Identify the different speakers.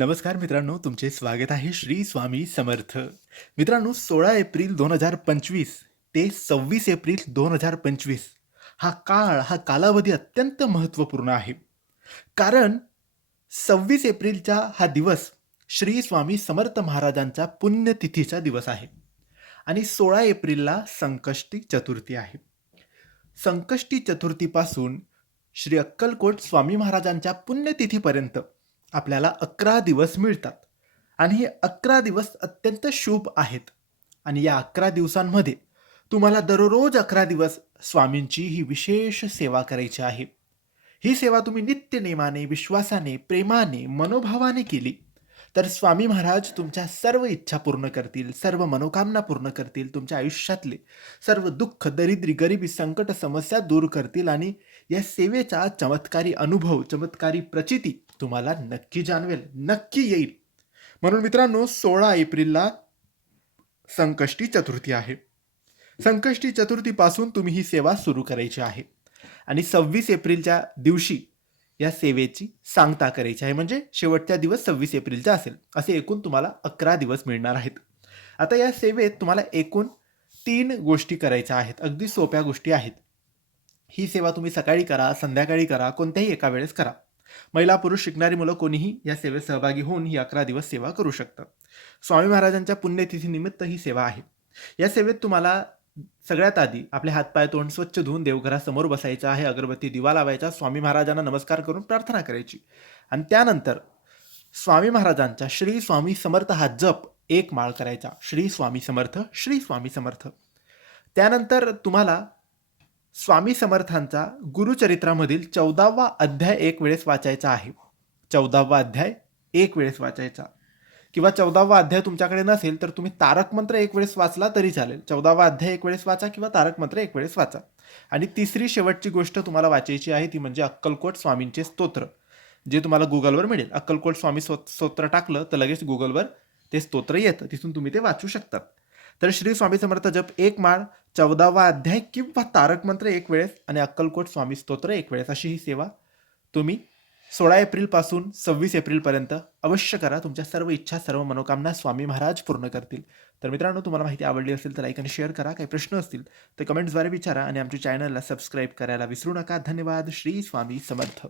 Speaker 1: नमस्कार मित्रांनो तुमचे स्वागत आहे श्री स्वामी समर्थ. मित्रांनो सोळा एप्रिल दोन हजार पंचवीस ते सव्वीस एप्रिल दोन हजार पंचवीस हा काळ हा कालावधी अत्यंत महत्त्वपूर्ण आहे. कारण सव्वीस एप्रिलचा हा दिवस श्री स्वामी समर्थ महाराजांचा पुण्यतिथीचा दिवस आहे. आणि सोळा एप्रिलला संकष्टी चतुर्थी आहे. संकष्टी चतुर्थीपासून श्री अक्कलकोट स्वामी महाराजांच्या पुण्यतिथीपर्यंत आपल्याला अकरा दिवस मिळतात. आणि हे अकरा दिवस अत्यंत शुभ आहेत. आणि या अकरा दिवसांमध्ये तुम्हाला दररोज अकरा दिवस स्वामींची ही विशेष सेवा करायची आहे. ही सेवा तुम्ही नित्य नित्यनेमाने विश्वासाने प्रेमाने मनोभावाने केली. तर स्वामी महाराज तुमच्या सर्व इच्छा पूर्ण करतील सर्व मनोकामना पूर्ण करतील तुमच्या आयुष्यातले सर्व दुःख दरिद्री गरिबी संकट समस्या दूर करतील आणि या सेवेचा चमत्कारी अनुभव चमत्कारी प्रचिती तुम्हाला नक्की जाणवेल नक्की येईल. म्हणून मित्रांनो सोळा एप्रिलला संकष्टी चतुर्थी आहे. संकष्टी चतुर्थीपासून तुम्ही ही सेवा सुरू करायची आहे. आणि सव्वीस एप्रिलच्या दिवशी या सेवेची सांगता करायची आहे. म्हणजे शेवटचा दिवस सव्वीस एप्रिलचा असेल. असे एकूण तुम्हाला अकरा दिवस मिळणार आहेत. आता या सेवेत तुम्हाला एकूण तीन गोष्टी करायच्या आहेत. अगदी सोप्या गोष्टी आहेत. ही सेवा तुम्ही सकाळी करा संध्याकाळी करा कोणत्याही एका वेळेस करा. महिला पुरुष शिकणारी मुलं कोणीही या सेवेत सहभागी होऊन ही अकरा दिवस सेवा करू शकतात. स्वामी महाराजांच्या पुण्यतिथीनिमित्त ही सेवा आहे. या सेवेत तुम्हाला सगळ्यात आधी आपले हातपाय तोंड स्वच्छ धुवून देवघरासमोर बसायचं आहे. अगरबत्ती दिवा लावायचा. स्वामी महाराजांना नमस्कार करून प्रार्थना करायची. आणि त्यानंतर स्वामी महाराजांचा श्री स्वामी समर्थ हा जप एक माळ करायचा. श्री स्वामी समर्थ श्री स्वामी समर्थ. त्यानंतर तुम्हाला स्वामी समर्थांचा गुरुचरित्रामधील चौदावा अध्याय एक वेळेस वाचायचा आहे. चौदावा अध्याय एक वेळेस वाचायचा. किंवा चौदावा अध्याय तुमच्याकडे नसेल तर तुम्ही तारक मंत्र एक वेळेस वाचला तरी चालेल. चौदावा अध्याय एक वेळेस वाचा किंवा तारक मंत्र एक वेळेस वाचा. आणि तिसरी शेवटची गोष्ट तुम्हाला वाचायची आहे ती म्हणजे अक्कलकोट स्वामींचे स्तोत्र. जे तुम्हाला गुगलवर मिळेल. अक्कलकोट स्वामी स्तो स्तोत्र टाकलं तर लगेच गुगलवर ते स्तोत्र येतं. तिथून तुम्ही ते वाचू शकतात तर श्री स्वामी समर्थ जप एक माळ चौदावा अध्याय किंवा तारक मंत्र एक वेळेस आणि अक्कलकोट स्वामी स्तोत्र एक वेळेस. अशी ही सेवा तुम्ही सोळा एप्रिलपासून सव्वीस एप्रिलपर्यंत अवश्य करा. तुमच्या सर्व इच्छा सर्व मनोकामना स्वामी महाराज पूर्ण करतील. तर मित्रांनो तुम्हाला माहिती आवडली असेल तर लाईक आणि शेअर करा. काही प्रश्न असतील तर कमेंट्सद्वारे विचारा आणि आमच्या चॅनलला सबस्क्राईब करायला विसरू नका. धन्यवाद. श्री स्वामी समर्थ.